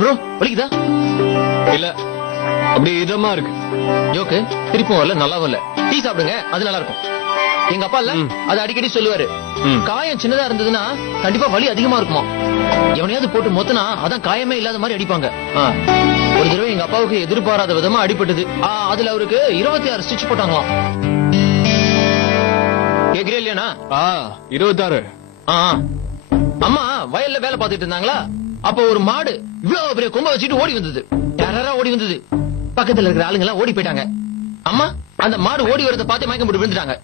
Bro வலிக்குதா? இல்ல, அப்படி இதமா இருக்கு. ஜோக்கு திருப்பும் வரல, நல்லா வரல. டீ சாப்பிடுங்க, அது நல்லா இருக்கும். எங்க அப்பா இல்ல அது அடிக்கடி சொல்லுவாரு, காயம் சின்னதா இருந்ததுன்னா கண்டிப்பா வலி அதிகமா இருக்குமா. எவனையாவது போட்டு மொத்தனா அதான் காயமே இல்லாத மாதிரி அடிப்பாங்க. ஒரு தடவை எங்க அப்பாவுக்கு எதிர்பாராத விதமா அடிபட்டது. அதுல அவருக்கு 26 ஸ்டிச் போட்டாங்களாம். கேக்குறே இல்லையா? 26. அம்மா வயல்ல வேலை பார்த்துட்டு இருந்தாங்களா, அப்ப ஒரு மாடு இவ்வளவு பெரிய கொம்ப வச்சுட்டு ஓடி வந்தது. யாரா ஓடி வந்தது, பக்கத்துல இருக்கிற ஆளுங்க எல்லாம் ஓடி போயிட்டாங்க. அம்மா அந்த மாடு ஓடி வரத பார்த்து மயக்கம் போட்டு விழுந்துட்டாங்க.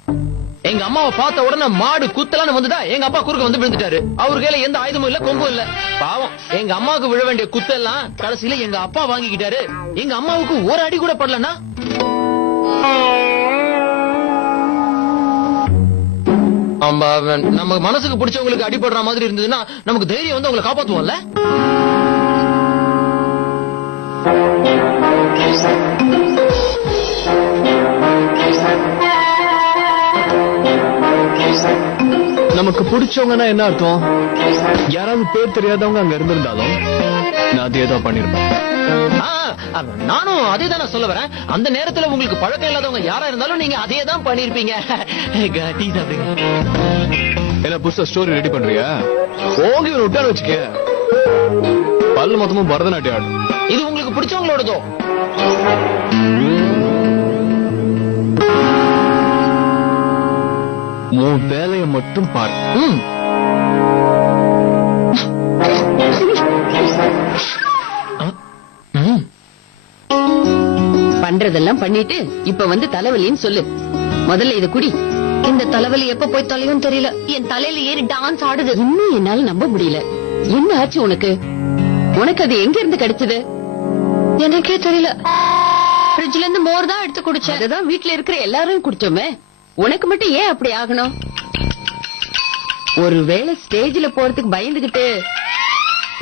எங்க அம்மாவை பார்த்த உடனே மாடு குத்தலான்னு வந்துட்டா எங்க அப்பா குறுக்க வந்து விழுந்துட்டாரு. அவர் கையில எந்த ஆயுதமும் இல்ல, கொம்பும் இல்ல. பாவம், எங்க அம்மாவுக்கு விழ வேண்டிய குத்தெல்லாம் கடைசியில எங்க அப்பா வாங்கிக்கிட்டாரு. எங்க அம்மாவுக்கு ஒரு அடி கூட படலன்னா. நம்ம மனசுக்கு பிடிச்சவங்களுக்கு அடிபடுற மாதிரி இருந்ததுன்னா நமக்கு தைரியம் வந்து அவங்களை காப்பாத்துவோம்ல. நமக்கு பிடிச்சவங்கன்னா என்ன அர்த்தம்? யாராவது பேர் தெரியாதவங்க அங்க இருந்திருந்தாலும் நான் அதே தான் பண்ணிருப்பேன். நானும் அதே தான் சொல்ல வரேன். அந்த நேரத்துல உங்களுக்கு பழக்கம் இல்லாதவங்க யாரா இருந்தாலும் நீங்க அதே தான் பண்ணிருப்பீங்க. என்ன புதுசா ஸ்டோரி ரெடி பண்றியா? ஓங்கி ஒரு விட்டான்னு வச்சுக்க, பல்லு மொத்தமும் பரதநாட்டியம் ஆடும். இது உங்களுக்கு பிடிச்சவங்களோடதோ? உன் வேலையை மட்டும் பாரு. பண்றதெல்லாம் பண்ணிட்டு இப்ப வந்து தலைவலின்னு சொல்லு. முதல்ல இத குடி. இந்த தலைவலி எப்ப போய் தொலையும் தெரியல. என் தலையில ஏறி டான்ஸ் ஆடுது. இன்னும் என்னால நம்ப முடியல. என்ன ஆச்சு உனக்கு? உனக்கு அது எங்க இருந்து கிடைச்சது? எனக்கே தெரியல. ஃப்ரிட்ஜ்ல இருந்து மோர் தான் எடுத்து குடிச்சேன். அததான் வீட்டுல இருக்கிற எல்லாரும் குடிச்சோமே, உனக்கு மட்டும் ஏன் அப்படி ஆகணும்? ஒருவேளை ஸ்டேஜ்ல போறதுக்கு பயந்துகிட்டு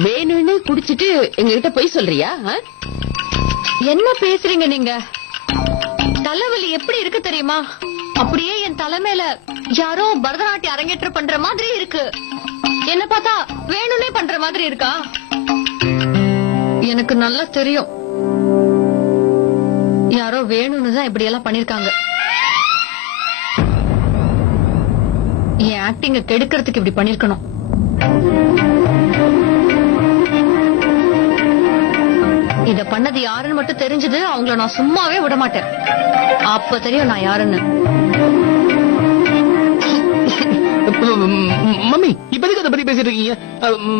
வேணும்னு குடிச்சிட்டு எங்க கிட்ட போய் சொல்றியா? என்ன பேசுறீங்க நீங்க? தலைவலி எப்படி இருக்கு தெரியுமா? அப்படியே என் தலைமையில யாரோ பரதநாட்டியம் அரங்கேற்றம் பண்ற மாதிரி இருக்கு. என்ன பார்த்தா வேணும்னே பண்ற மாதிரி இருக்கா? எனக்கு நல்லா தெரியும், யாரோ வேணும்னு தான் இப்படி எல்லாம் பண்ணிருக்காங்க. என் ஆக்டிங்க கெடுக்கிறதுக்கு இப்படி பண்ணிருக்கணும். இத பண்ணது யாருன்னு மட்டும் தெரிஞ்சது அவங்கள நான் சும்மாவே விட மாட்டேன். அப்ப தெரியும் நான் யாருன்னு. மம்மி இப்போதைக்கு அதை பத்தி பேசிட்டு இருக்கீங்க.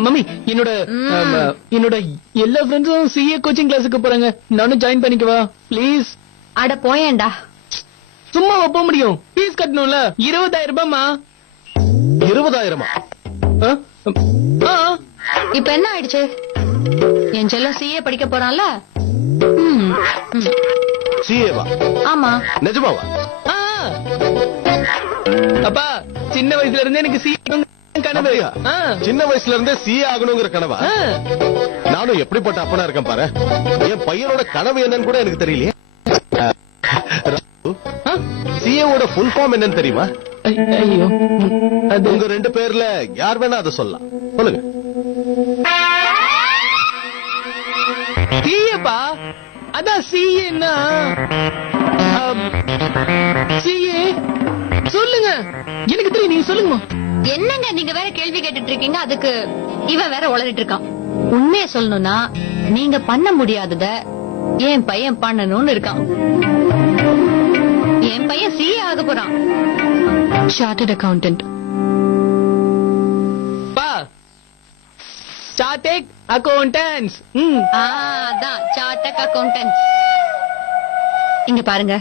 மம்மி என்னோட எல்லா ஃப்ரெண்ட்ஸும் சிஏ கோச்சிங் கிளாஸுக்கு போறாங்க. நானும் ஜாயின் பண்ணிக்கவா ப்ளீஸ்? அட போயேண்டா. சும்மா போக முடியும், ஃபீஸ் கட்டணும்ல. 20,000 ரூபாய்மா. 20,000? இப்ப என்ன ஆயிடுச்சு? என் செல்லம் சிஏ படிக்க போறான்ல. சிஏவா? ஆமா. நிஜமாவா? அப்பா சின்ன வயசுல இருந்தே எனக்கு சிஏ கனவு. சின்ன வயசுல இருந்தே சிஏ ஆகணுங்கிற கனவா? நானும் எப்படிப்பட்ட அப்பனா இருக்கேன் பாரு. என் பையனோட கனவு என்னன்னு கூட எனக்கு தெரியலையே. சிஏவோட ஃபுல் ஃபார்ம் என்னன்னு தெரியுமா? ஐயோ, அது உங்க 2 பேர்ல யார் வேணா அதை சொல்லலாம். சொல்லுங்க. சிஏப்பா. அதான் சிஏன்னா சிஏ. சொல்லுங்க, எனக்கு தெரியும், நீங்க சொல்லுங்க. என்னங்க நீங்க வேற கேள்வி கேட்டுட்டு இருக்கீங்க, அதுக்கு இவன் வேற உளறிட்டு இருக்கான். உண்மையை சொல்லணும்னா நீங்க பண்ண முடியாதத என் பையன் பண்ணணும்னு இருக்கான். என் பையன் சிஏ ஆக போறான், சார்ட்டர்ட் அக்கவுண்டன்ட். Chartered accountants. அதான் சார்ட்டர்ட் அக்கவுண்டன்ட். இங்க பாருங்க,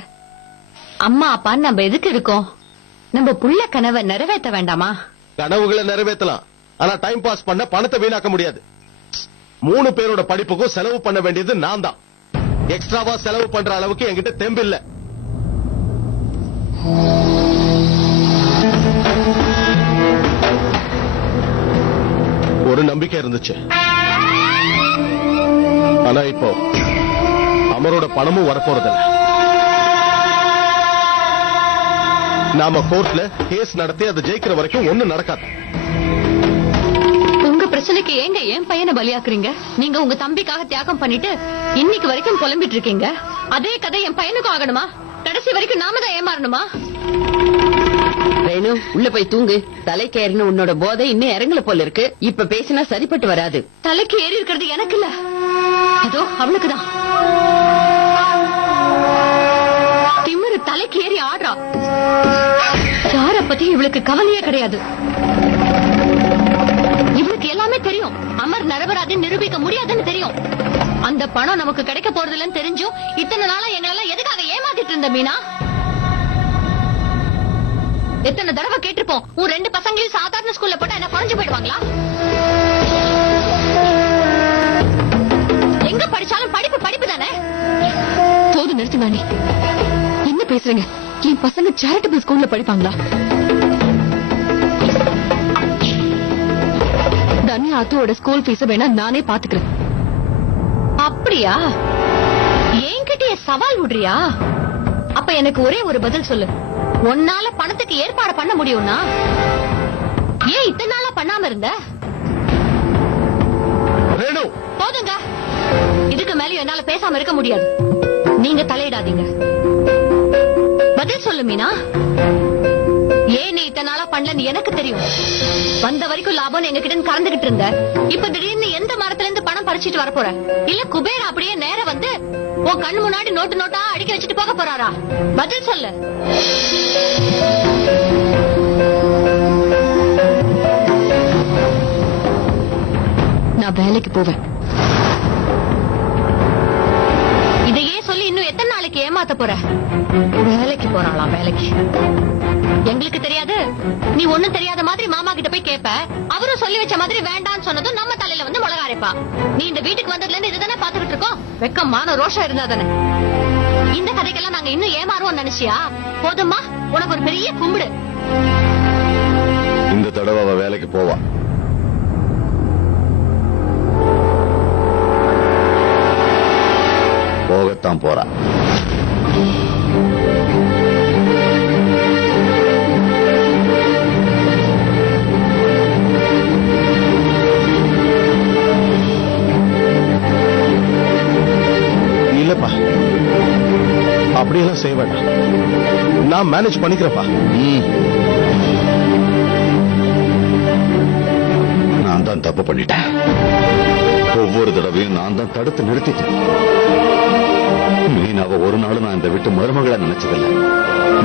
அம்மா அப்பா நம்ம எதுக்கு இருக்கோம்? நம்ம புள்ள கனவை நிறைவேற்ற வேண்டாமா? கனவுகளை நிறைவேற்றலாம், ஆனா டைம் பாஸ் பண்ண பணத்தை வீணாக்க முடியாது. 3 பேரோட படிப்புக்கும் செலவு பண்ண வேண்டியது நான் தான். எக்ஸ்ட்ராவா செலவு பண்ற அளவுக்கு என்கிட்ட தெம்பு இல்ல. ஒரு நம்பிக்கை இருந்துச்சு, ஆனா இப்போ அமரோட பணமும் வரப்போறதில்ல. நாம கோர்ட்ல கேஸ் நடத்தி அதை ஜெயிக்கிற வரைக்கும் ஒண்ணும் நடக்காது. உங்க பிரச்சனைக்கு ஏங்க என் பையனை பலியாக்குறீங்க? நீங்க உங்க தம்பிக்காக தியாகம் பண்ணிட்டு இன்னைக்கு வரைக்கும் புலம்பிட்டு இருக்கீங்க. அதே கதை என் பையனுக்கும் ஆகணுமா? கடைசி வரைக்கும் நாம தான் ஏமாறணுமா? வேணு, உள்ள போய் தூங்கு. தலைக்கு ஏறின உன்னோட போதை இன்னும் இறங்கல போல இருக்கு. இப்ப பேசினா சரிப்பட்டு வராது. தலைக்கு ஏறி இருக்கிறது எனக்கு இல்ல, அதோ அவனுக்குதான். திமிரு தலைக்கு ஏறி ஆடுறா. யார பத்தி இவளுக்கு கவலையே கிடையாது. இவளுக்கு எல்லாமே தெரியும். அமர் நிரபராதின்னு நிரூபிக்க முடியாதுன்னு தெரியும். அந்த பணம் நமக்கு கிடைக்க போறது இல்லன்னு தெரிஞ்சும் இத்தனை நாளா எங்களெல்லாம் எதுக்காக ஏமாத்திட்டு இருந்த மீனா? எத்தனை தடவை கேட்டிருப்போம், உன் 2 பசங்களையும் சாதாரண ஸ்கூல்ல போட்டா என்ன குறைஞ்சு போயிடுவாங்களா? எங்க படிச்சாலும் படிப்பு படிப்பு தானே. போது நிறுத்து நானி. என்ன பேசுறீங்க? என் பசங்க சேரிட்டபிள் ஸ்கூல்ல படிப்பாங்களா? தனியா அத்துவோட ஸ்கூல் ஃபீஸ் வேணா நானே பாத்துக்கிறேன். அப்படியா? என்கிட்டயே சவால் விடுறியா? அப்ப எனக்கு ஒரே ஒரு பதில் சொல்லு. உன்னால பணத்துக்கு ஏற்பாடு பண்ண முடியும்னா ஏன் இத்தனை நாளா பண்ணாம இருந்த? போதுங்க, இதுக்கு மேல என்னால பேசாம இருக்க முடியாது. நீங்க தலையிடாதீங்க. பதில் சொல்லு மீனா. ஏன் நீ இத்தனை நாளா பண்ணலன்னு எனக்கு தெரியும். வந்த வரைக்கும் லாபம் எங்க கிட்ட கறந்துகிட்டு இருந்த. இப்ப திடீர்னு எந்த மரத்துல இருந்து பணம் பறிச்சிட்டு வர போற? இல்ல குபேர் அப்படியே நேர வந்து உன் கண்ணு முன்னாடி நோட்டு நோட்டா அடிக்க வச்சுட்டு போக போறாரா? பதில் சொல்லு. நான் வேலைக்கு போவேன். இதையே சொல்லி இன்னும் எத்தனை நாளைக்கு ஏமாத்த போற? வேலைக்கு போறாளா? வேலைக்கு எங்களுக்கு தெரியாது. நீ ஒண்ணும் தெரியாத மாதிரி மாமா கிட்ட போய் கேப்ப. அவரும் சொல்லி வச்ச மாதிரி வேண்டான்னு சொன்னதும் நம்ம தலையில வந்து மிளகா அரைப்பா. நீ இந்த வீட்டுக்கு வந்ததுல இருந்து இதுதானே பாத்துக்கிட்டு இருக்கோம். வெக்கம் மான ரோஷம் இருந்தா தானே. இந்த கதைக்கெல்லாம் நாங்க இன்னும் ஏமாறுவோம் நினைச்சியா? போதுமா? உனக்கு ஒரு பெரிய கும்பிடு. இந்த தடவை அவ வேலைக்கு போவா. போகத்தான் போறா. இல்லப்பா, அப்படியெல்லாம் செய்ய வேண்டாம். நான் மேனேஜ் பண்ணிக்கிறப்பா. நான் தான் தப்பு பண்ணிட்டேன். ஒவ்வொரு தடவையும் நான் தான் தடுத்து நிறுத்திட்டேன். மீனாவ ஒரு நாளும் நான் இந்த வீட்டு மருமகளா நினைச்சதில்லை,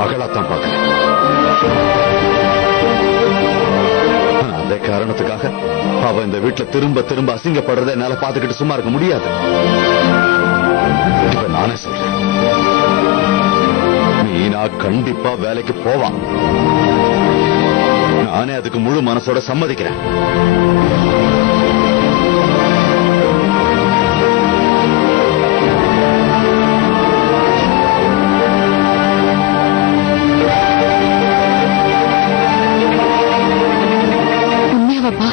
மகளாத்தான் பார்க்கிறேன். அதே காரணத்துக்காக அவ இந்த வீட்டுல திரும்ப திரும்ப அசிங்கப்படுறத என்னால பாத்துக்கிட்டு சும்மா இருக்க முடியாது. இப்ப நானே சொல்றேன், மீனா கண்டிப்பா வேலைக்கு போவான். நானே அதுக்கு முழு மனசோட சம்மதிக்கிறேன். உண்மையாவாப்பா?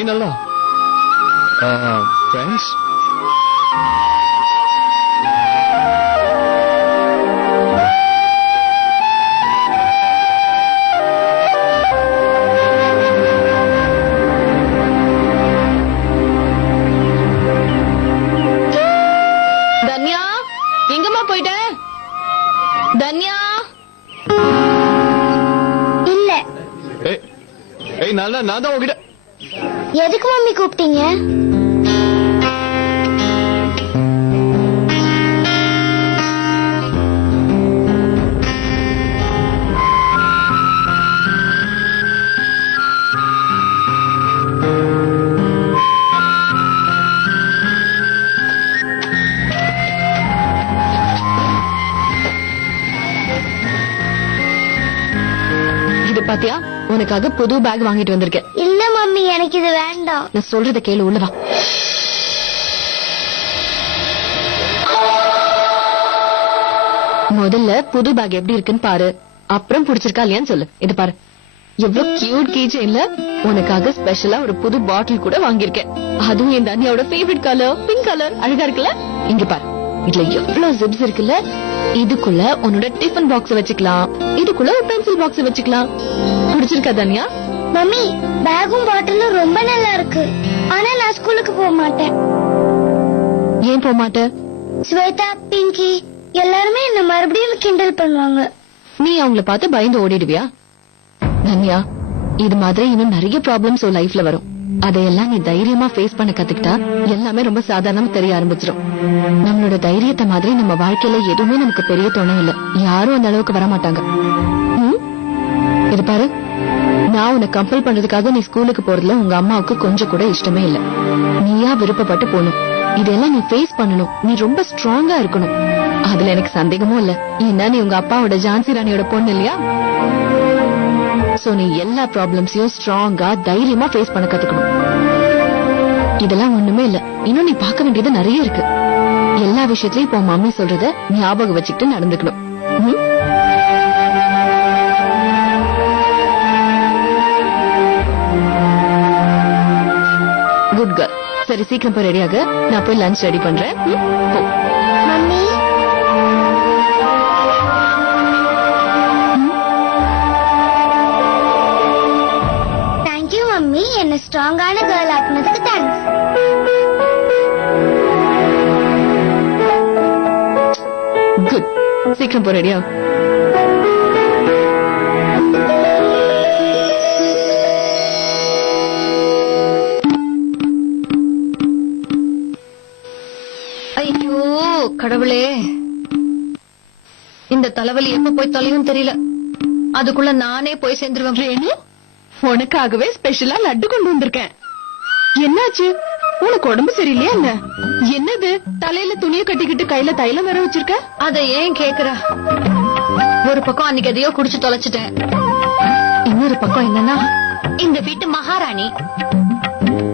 ஏய் நல்லா ஃப்ரெண்ட்ஸ் தன்யா எங்கம்மா போயிட்ட? தன்யா இல்ல. ஏய் நல்லா நான் தான் உங்ககிட்ட எதுக்கு மம்மி கூப்பிட்டீங்க? இது பாத்தியா, உனக்காக புது பேக் வாங்கிட்டு வந்திருக்கேன். இல்ல மம்மி, எனக்கு இது வேண்டாம். நான் சொல்றத கேளு, உள்ள வா. முதல்ல புது பேக் எப்படி இருக்குன்னு பாரு, அப்புறம் பிடிச்சிருக்கா இல்லையான்னு சொல்லு. இது பாரு, எவ்வளவு கியூட் கீ செயின்ல உனக்காக ஸ்பெஷலா ஒரு புது பாட்டில் கூட வாங்கியிருக்கேன். அதுவும் என் தனியாவோட ஃபேவரட் கலர், பிங்க் கலர். அழகா இருக்குல்ல? இங்க பாரு, இதுல எவ்வளவு ஜிப்ஸ் இருக்குல்ல. இதுக்குள்ள உன்னோட டிஃபன் பாக்ஸ் வச்சுக்கலாம், இதுக்குள்ள ஒரு பென்சில் பாக்ஸ் வச்சுக்கலாம். பிடிச்சிருக்கா தனியா? மம்மி, பேகும் பாட்டிலும் ரொம்ப நல்லா இருக்கு. ஆனா நான் ஸ்கூலுக்கு போக மாட்டேன். ஏன் போக மாட்ட? ஸ்வேதா, பிங்கி எல்லாருமே என்ன மறுபடியும் கிண்டல் பண்ணுவாங்க. நீ அவங்கள பார்த்து பயந்து ஓடிடுவியா? தன்யா, இது மாதிரி இன்னும் நிறைய ப்ராப்ளம்ஸ் உன் லைஃப்ல வரும். அதையெல்லாம் நீ தைரியமா ஃபேஸ் பண்ண கத்துக்கிட்டா எல்லாமே ரொம்ப சாதாரணமா தெரிய ஆரம்பிச்சிடும். நம்மளோட தைரியத்தை மாதிரி நம்ம வாழ்க்கையில எதுவுமே நமக்கு பெரிய துணை இல்ல. யாரும் அந்த அளவுக்கு வர மாட்டாங்க. இது பாரு, நான் உன்னை கம்பல் பண்றதுக்காக நீ ஸ்கூலுக்கு போறதுல உங்க அம்மாவுக்கு கொஞ்சம் கூட இஷ்டமே இல்ல. நீயா விருப்பப்பட்டு போகணும். இதெல்லாம் நீ ஃபேஸ் பண்ணணும். நீ ரொம்ப ஸ்ட்ராங்கா இருக்கணும். அதுல எனக்கு சந்தேகமும் இல்ல. ஏன்னா நீ உங்க அப்பாவோட ஜான்சி ராணியோட பொண்ணு இல்லையா? சோ நீ எல்லா ப்ராப்ளம்ஸையும் ஸ்ட்ராங்கா தைரியமா ஃபேஸ் பண்ண கத்துக்கணும். இதெல்லாம் ஒண்ணுமே இல்ல, இன்னும் நீ பார்க்க வேண்டியது நிறைய இருக்கு. எல்லா விஷயத்திலயும் இப்போ மம்மி சொல்றத ஞாபகம் வச்சுக்கிட்டு நடந்துக்கணும். Good girl. சரி, சீக்கிரம் போய் ரெடியாக, நான் போய் லஞ்ச் ரெடி பண்றேன். போ. மம்மி, தேங்க்யூ மம்மி, என்ன ஸ்ட்ராங்கான கேர்ள் ஆக்குனதுக்கு தேங்க்ஸ். குட். சீக்கிரம் போய் ரெடியா. ஐயோ கடவுளே, இந்த தலைவலி எப்ப போய் தொலையும் தெரியல. அதுக்குள்ள நானே போய் சேர்ந்துருவேன். ரேணு, உனக்காகவே ஸ்பெஷலா லட்டு கொண்டு வந்திருக்கேன். என்னாச்சு? உனக்கு உடம்பு சரியில்லையா என்ன? என்னது, தலையில துணியை கட்டிக்கிட்டு கையில தைலம் வர வச்சிருக்க? அத ஏன் கேக்குற? ஒரு பக்கம் அன்னைக்கு எதையோ குடிச்சு தொலைச்சிட்டேன். இன்னொரு பக்கம் என்னன்னா, இந்த வீட்டு மகாராணி.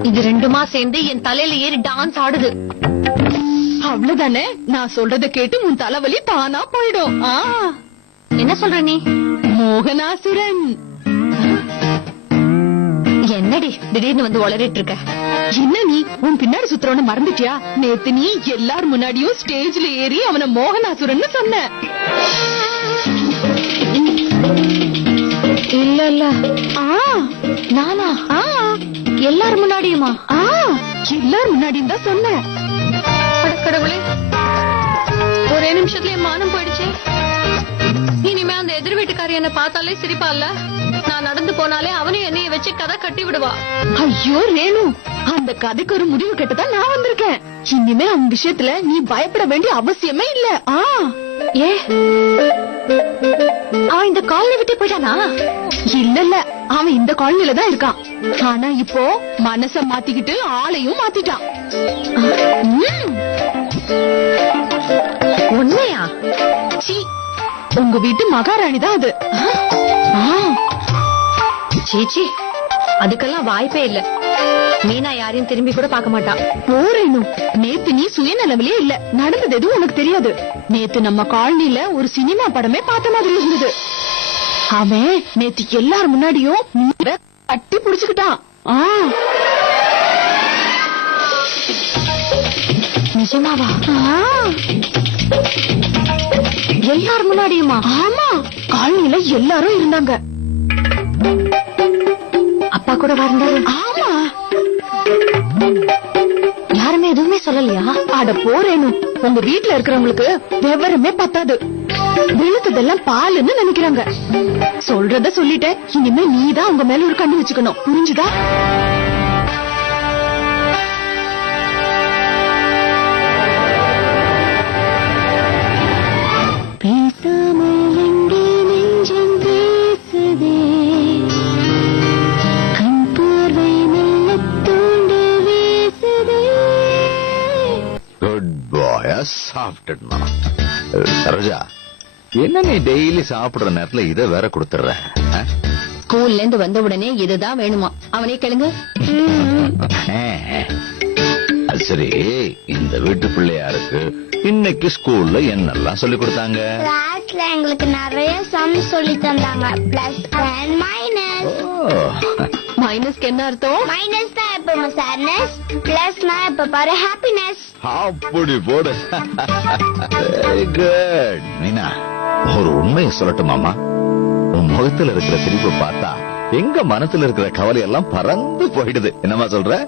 இது ரெண்டுமா சேர்ந்து என் தலையில ஏறி டான்ஸ் ஆடுது. அவ்வளவுதானே, நான் சொல்றத கேட்டு உன் தலைவலி தானா போயிடும். என்ன சொல்ற நீ? மோகனாசுரன். என்னடி திடீர்னு வந்து வளரிட்டு இருக்க? என்ன நீ உன் பின்னாடி சுத்துறவன மறந்துட்டியா? நேத்து நீ எல்லார் முன்னாடியும் ஸ்டேஜ்ல ஏறி அவன மோகனாசுரன் சொன்ன. இல்ல இல்ல, நானா? எல்லார் முன்னாடியுமா? எல்லார் முன்னாடியும் தான் சொன்ன. கடவுளே, ஒரே நிமிஷத்துல என் மானம் போயிடுச்சு. இனிமே அந்த எதிர் வீட்டுக்காரி என்ன பார்த்தாலே சிரிப்பால. நான் நடந்து போனாலே அவனையும் என்னைய வச்சு கதை கட்டி விடுவா. ஐயோ ரேணு, அந்த கதைக்கு ஒரு முடிவு கட்டதான் நான் வந்திருக்கேன். இனிமே அவன் விஷயத்துல நீ பயப்பட வேண்டிய அவசியமே இல்ல. ஏ, அவன் இந்த காலனி விட்டு போயிட்டானா? இல்ல இல்ல, அவன் இந்த காலனில தான் இருக்கான். ஆனா இப்போ மனச மாத்திக்கிட்டு ஆளையும் மாத்திட்டான். உண்மையா? உங்க வீட்டு மகாராணி தான் அது. சீச்சி, அதுக்கெல்லாம் வாய்ப்பே இல்ல. மீனா யாரையும் திரும்பி கூட பார்க்க மாட்டா. போறேனும், நேத்து நீ சுயநலவிலே இல்ல. நடந்தது எதுவும் உனக்கு தெரியாது. நேத்து நம்ம காலனில ஒரு சினிமா படமே பார்த்த மாதிரி இருந்தது. அவன் நேத்து எல்லார் முன்னாடியும் கட்டி புடிச்சுக்கிட்டான். நிஜமாவா? எல்லாரும் முன்னாடியுமா? ஆமா, காலனில எல்லாரும் இருந்தாங்க. அப்பா கூட வந்தாரு. ஆமா. யாருமே எதுவுமே சொல்லலையா? அட போறேன்னு, உங்க வீட்டுல இருக்கிறவங்களுக்கு விவரமே பத்தாது. விழுத்ததெல்லாம் பாலுன்னு நினைக்கிறாங்க. சொல்றத சொல்லிட்டேன், இனிமே நீதான் உங்க மேல ஒரு கண்ணு வச்சுக்கணும், புரிஞ்சுதா? சாப்பிட்டுமா சரோஜா, என்ன நீ டெய்லி சாப்பிடுற நேரத்துல இதை வேற கொடுத்துற? ஸ்கூல்ல இருந்து வந்த உடனே இதுதான் வேணுமா? அவனே கேளுங்க. அது சரி, இந்த வீட்டு பிள்ளையாருக்கு இன்னைக்கு ஸ்கூல்ல என்னெல்லாம் சொல்லி கொடுத்தாங்க? கிளாஸ்ல எங்களுக்கு நிறைய சம் சொல்லி தந்தாங்க. Plus and minus. மைனஸ்க்கு என்ன அர்த்தம்? மைனஸ் தான் எப்ப sadness, பிளஸ்னா எப்ப பாரு ஹாப்பினஸ். அப்படி போடு. Very good. மீனா, ஒரு உண்மையை சொல்லட்டுமாமா? உன் முகத்துல இருக்கிற சிரிப்பை பார்த்தா எங்க மனசுல இருக்கிற கவலை எல்லாம் பறந்து போயிடுது. என்னமா சொல்ற?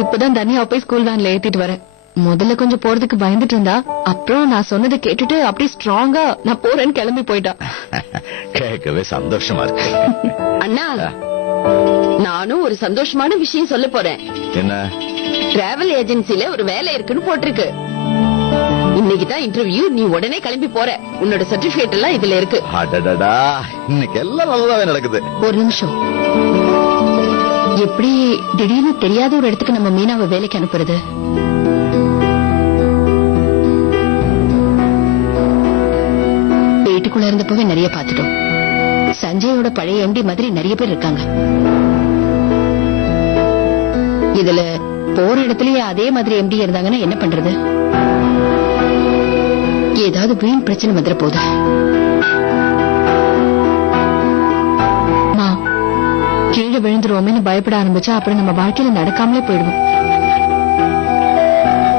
இப்பதான் தனியா போய் ஸ்கூல் வேன்ல ஏத்திட்டு வரேன். முதல்ல கொஞ்சம் போறதுக்கு பயந்துட்டு இருந்தா, அப்புறம் நான் சொன்னதை கேட்டுட்டு அப்படியே ஸ்ட்ராங்கா நான் போறேன்னு கிளம்பி போயிட்டா. கேட்கவே சந்தோஷமா இருக்கு. அண்ணா, நானும் ஒரு சந்தோஷமான விஷயம் சொல்ல போறேன். என்ன? டிராவல் ஏஜென்சில ஒரு வேலை இருக்குன்னு போட்டிருக்கு. இன்னைக்கு தான் இன்டர்வியூ. நீ உடனே கிளம்பி போற. உன்னோட சர்டிபிகேட் எல்லாம் இதுல இருக்கு. அடடடா, இன்னைக்கு எல்லாம் நல்லாவே நடக்குது. ஒரு நிமிஷம். எப்படி திடீர்னு தெரியாத ஒரு இடத்துக்கு நம்ம மீனாவை வேலைக்கு அனுப்புறது? வீட்டுக்குள்ள இருந்தப்பவே நிறைய பாத்துட்டோம். சஞ்சயோட பழைய எம்டி மாதிரி நிறைய பேர் இருக்காங்க. இதுல போற இடத்துலயே அதே மாதிரி எம்டி இருந்தாங்கன்னா என்ன பண்றது? ஏதாவது வீண் பிரச்சனை வந்துட போகுது. கீழே விழுந்துருவோம்னு பயப்பட ஆரம்பிச்சா அப்புறம் நம்ம வாழ்க்கையில நடக்காமலே போயிடுவோம்.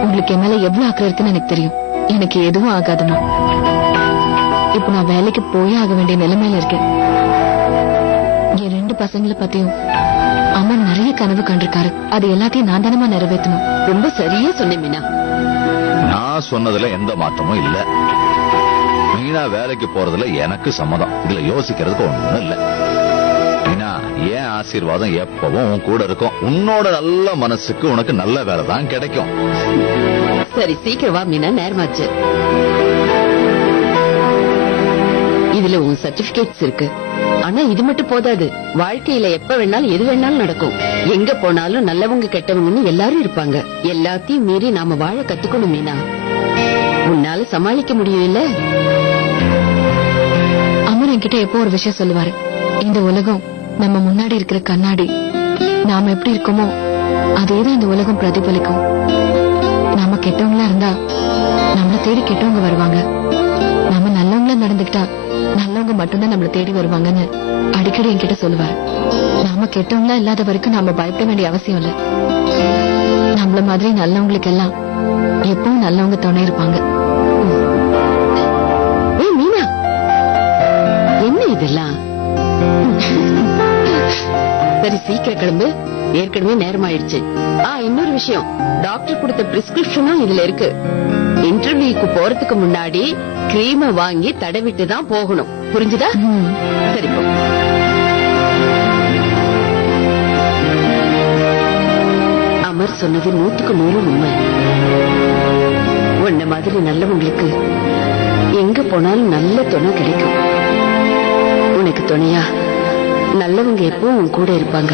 உங்களுக்கு என் மேல எவ்வளவு அக்கறை இருக்குன்னு எனக்கு தெரியும். எனக்கு எதுவும் ஆகாதுமா. இப்ப நான் வேலைக்கு போயே ஆக வேண்டிய நிலைமையில இருக்கேன். என் 2 பசங்களை பத்தியும் அம்மா நிறைய கனவு கண்டிருக்காரு. அது எல்லாத்தையும் நான் தானமா நிறைவேற்றணும். ரொம்ப சரியா சொன்னேன் மீனா. நான் சொன்னதுல எந்த மாற்றமும் இல்ல. மீனா வேலைக்கு போறதுல எனக்கு சம்மதம். இதுல யோசிக்கிறதுக்கு ஒண்ணும் இல்ல. மீனா, ஏன் ஆசீர்வாதம் எப்பவும் உன் கூட இருக்கும். உன்னோட நல்ல மனசுக்கு உனக்கு நல்ல வேலை தான் கிடைக்கும். சரி, சீக்கிரம் வா மீனா, நேரமாச்சு. இதுல உன் சர்டிபிகேட்ஸ் இருக்கு. ஆனா இது மட்டும் போதாது. வாழ்க்கையில எப்ப வேணாலும் எது வேணாலும் நடக்கும். எங்க போனாலும் நல்லவங்க கெட்டவங்கன்னு எல்லாரும் இருப்பாங்க. எல்லாத்தையும் மீறி நாம வாழ கத்துக்கணும் மீனா. உன்னால சமாளிக்க முடியும் இல்ல? அமர் என்கிட்ட எப்போ ஒரு விஷயம் சொல்லுவாரு. இந்த உலகம் நம்ம முன்னாடி இருக்கிற கண்ணாடி. நாம எப்படி இருக்கோமோ அதேதான் இந்த உலகம் பிரதிபலிக்கும். நாம கெட்டவங்களா இருந்தா நம்மள தேடி கெட்டவங்க வருவாங்க. நாம நல்லவங்களா நடந்துக்கிட்டா நல்லவங்க மட்டும்தான் நம்மள தேடி வருவாங்கன்னு அடிக்கடி என்கிட்ட சொல்லுவாரு. நாம கெட்டவங்களா இல்லாத வரைக்கும் நாம பயப்பட வேண்டிய அவசியம் இல்ல. நம்மள மாதிரி நல்லவங்களுக்கு எல்லாம் எப்பவும் நல்லவங்க துணை இருப்பாங்க. ஏய் மீனா, என்ன இதெல்லாம்? சரி, சீக்கிரம் கிளம்பு. ஏற்கனவே நேரம் ஆயிடுச்சு. இன்னொரு விஷயம், டாக்டர் கொடுத்த பிரிஸ்கிரிப்ஷனும் இதுல இருக்கு. இன்டர்வியூக்கு போறதுக்கு முன்னாடி கிரீமை வாங்கி தடவிட்டு தான் போகணும். புரிஞ்சுதா? சரி போ. அமர் சொன்னது 100க்கு 100 உண்மை. உன்ன மாதிரி நல்லவங்களுக்கு எங்க போனாலும் நல்ல துணை கிடைக்கும். உனக்கு துணையா நல்லவங்க எப்பவும் உன் கூட இருப்பாங்க.